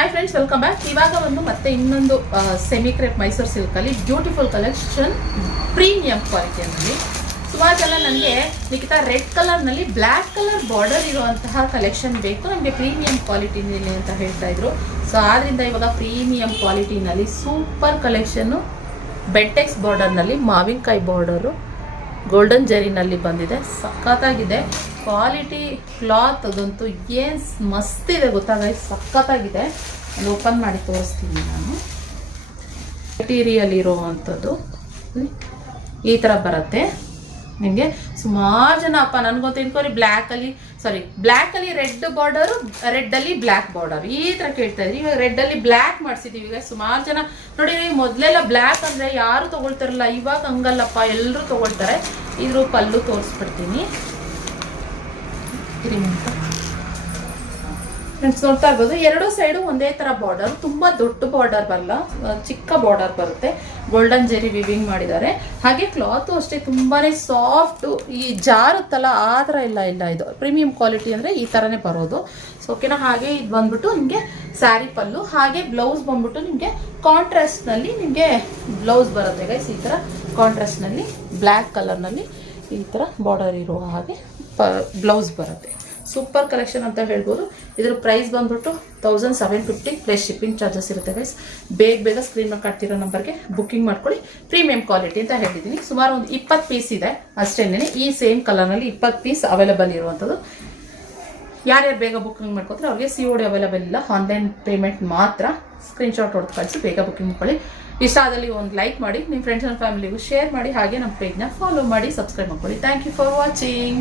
Hi friends, welcome back. ಇವಾಗ ಒಂದು ಮತ್ತೆ ಇನ್ನೊಂದು ಸೆಮಿ ಕ್ರೇಪ್ ಮೈಸೂರು ಸಿಲ್ಕಲ್ಲಿ ಬ್ಯೂಟಿಫುಲ್ ಕಲೆಕ್ಷನ್ ಪ್ರೀಮಿಯಂ ಕ್ವಾಲಿಟಿಯಲ್ಲಿ. ಸುಮಾರು ಜನ ನನಗೆ ನಿಖಿತಾ ರೆಡ್ ಕಲರ್ನಲ್ಲಿ ಬ್ಲ್ಯಾಕ್ ಕಲರ್ ಬಾರ್ಡರ್ ಇರುವಂತಹ ಕಲೆಕ್ಷನ್ ಬೇಕು, ನಮಗೆ ಪ್ರೀಮಿಯಂ ಕ್ವಾಲಿಟಿನಲ್ಲಿ ಅಂತ ಹೇಳ್ತಾ ಇದ್ರು. ಸೊ ಆದ್ದರಿಂದ ಇವಾಗ ಪ್ರೀಮಿಯಂ ಕ್ವಾಲಿಟಿನಲ್ಲಿ ಸೂಪರ್ ಕಲೆಕ್ಷನ್ನು ಬೆಂಟೆಕ್ಸ್ ಬಾರ್ಡರ್ನಲ್ಲಿ ಮಾವಿನಕಾಯಿ ಬಾರ್ಡರು ಗೋಲ್ಡನ್ ಜರಿನಲ್ಲಿ ಬಂದಿದೆ. ಸಖತ್ತಾಗಿದೆ ಕ್ವಾಲಿಟಿ. ಕ್ಲಾತ್ ಅದಂತೂ ಏನು ಮಸ್ತಿದೆ ಗೊತ್ತಾಗ, ಸಖತ್ತಾಗಿದೆ. ಅದು ಓಪನ್ ಮಾಡಿ ತೋರಿಸ್ತೀನಿ ನಾನು. ಮೆಟೀರಿಯಲ್ ಇರೋವಂಥದ್ದು ಈ ಥರ ಬರುತ್ತೆ ನಿಮಗೆ. ಸುಮಾರು ಜನ ಅಪ್ಪ ನನಗೊಂದು ತಿಳ್ಕೊರಿ ಬ್ಲ್ಯಾಕಲ್ಲಿ ರೆಡ್ ಬಾರ್ಡರು, ರೆಡ್ಡಲ್ಲಿ ಬ್ಲ್ಯಾಕ್ ಬಾರ್ಡರ್ ಈ ಥರ ಕೇಳ್ತಾ ಇದ್ರಿ. ಇವಾಗ ರೆಡ್ಡಲ್ಲಿ ಬ್ಲ್ಯಾಕ್ ಮಾಡಿಸಿದ್ದೀವಿ. ಈಗ ಸುಮಾರು ಜನ ನೋಡಿರಿ, ಮೊದಲೆಲ್ಲ ಬ್ಲ್ಯಾಕ್ ಅಂದರೆ ಯಾರು ತೊಗೊಳ್ತಾರಲ್ಲ, ಇವಾಗ ಹಂಗಲ್ಲಪ್ಪ ಎಲ್ಲರೂ ತೊಗೊಳ್ತಾರೆ. ಇದ್ರ ಪಲ್ಲು ತೋರಿಸ್ಬಿಡ್ತೀನಿ ಫ್ರೆಂಡ್ಸ್. ನೋಡ್ತಾ ಇರ್ಬೋದು, ಎರಡು ಸೈಡು ಒಂದೇ ಥರ ಬಾರ್ಡರ್, ತುಂಬ ದೊಡ್ಡ ಬಾರ್ಡರ್ ಬರಲ್ಲ, ಚಿಕ್ಕ ಬಾರ್ಡರ್ ಬರುತ್ತೆ. ಗೋಲ್ಡನ್ ಜೆರಿ ವಿವಿಂಗ್ ಮಾಡಿದ್ದಾರೆ. ಹಾಗೆ ಕ್ಲಾತು ಅಷ್ಟೇ ತುಂಬಾ ಸಾಫ್ಟು, ಈ ಜಾರುತ್ತಲ್ಲ ಆ ಥರ ಇಲ್ಲ. ಇದು ಪ್ರೀಮಿಯಂ ಕ್ವಾಲಿಟಿ ಅಂದರೆ ಈ ಥರನೇ ಬರೋದು. ಸೊ ಓಕೆನಾ. ಹಾಗೆ ಇದು ಬಂದ್ಬಿಟ್ಟು ನಿಮಗೆ ಸ್ಯಾರಿ ಪಲ್ಲು, ಹಾಗೆ ಬ್ಲೌಸ್ ಬಂದ್ಬಿಟ್ಟು ನಿಮಗೆ ಕಾಂಟ್ರಾಸ್ಟ್ನಲ್ಲಿ ನಿಮಗೆ ಬ್ಲೌಸ್ ಬರುತ್ತೆ ಗೈಸ್. ಈ ಥರ ಕಾಂಟ್ರಾಸ್ಟ್ನಲ್ಲಿ ಬ್ಲ್ಯಾಕ್ ಕಲರ್ನಲ್ಲಿ ಈ ಥರ ಬಾರ್ಡರ್ ಇರುವ ಹಾಗೆ ಬ್ಲೌಸ್ ಬರುತ್ತೆ. ಸೂಪರ್ ಕಲೆಕ್ಷನ್ ಅಂತ ಹೇಳ್ಬೋದು. ಇದ್ರ ಪ್ರೈಸ್ ಬಂದ್ಬಿಟ್ಟು 1750 ಪ್ಲಸ್ ಶಿಪ್ಪಿಂಗ್ ಚಾರ್ಜಸ್ ಇರುತ್ತೆ ಗೈಸ್. ಬೇಗ ಸ್ಕ್ರೀನ್ ಮೇಲೆ ಕಾಡ್ತಿರೋ ನಂಬರ್ಗೆ ಬುಕ್ಕಿಂಗ್ ಮಾಡ್ಕೊಳ್ಳಿ. ಪ್ರೀಮಿಯಂ ಕ್ವಾಲಿಟಿ ಅಂತ ಹೇಳಿದ್ದೀನಿ. ಸುಮಾರು ಒಂದು 20 ಪೀಸ್ ಇದೆ ಅಷ್ಟೇನೆ. ಈ ಸೇಮ್ ಕಲರ್ನಲ್ಲಿ 20 ಪೀಸ್ ಅವೈಲೇಬಲ್ ಇರುವಂಥದ್ದು. ಯಾರ್ಯಾರು ಬೇಗ ಬುಕ್ಕಿಂಗ್ ಮಾಡ್ಕೋತಾರೆ ಅವ್ರಿಗೆ COD ಅವೈಲೇಬಲ್ ಇಲ್ಲ, ಆನ್ಲೈನ್ ಪೇಮೆಂಟ್ ಮಾತ್ರ. ಸ್ಕ್ರೀನ್ಶಾಟ್ ಹೊಡೆದು ಕಳಿಸಿ ಬೇಗ ಬುಕ್ಕಿಂಗ್ ಮಾಡ್ಕೊಳ್ಳಿ. ಇಷ್ಟ ಆದಲ್ಲಿ ಒಂದು ಲೈಕ್ ಮಾಡಿ, ನಿಮ್ಮ ಫ್ರೆಂಡ್ಸ್ ಆ್ಯಂಡ್ ಫ್ಯಾಮಿಲಿಗೂ ಶೇರ್ ಮಾಡಿ. ಹಾಗೆ ನಮ್ಮ ಪೇಜ್ನ ಫಾಲೋ ಮಾಡಿ, ಸಬ್ಸ್ಕ್ರೈಬ್ ಮಾಡ್ಕೊಳ್ಳಿ. Thank you for watching.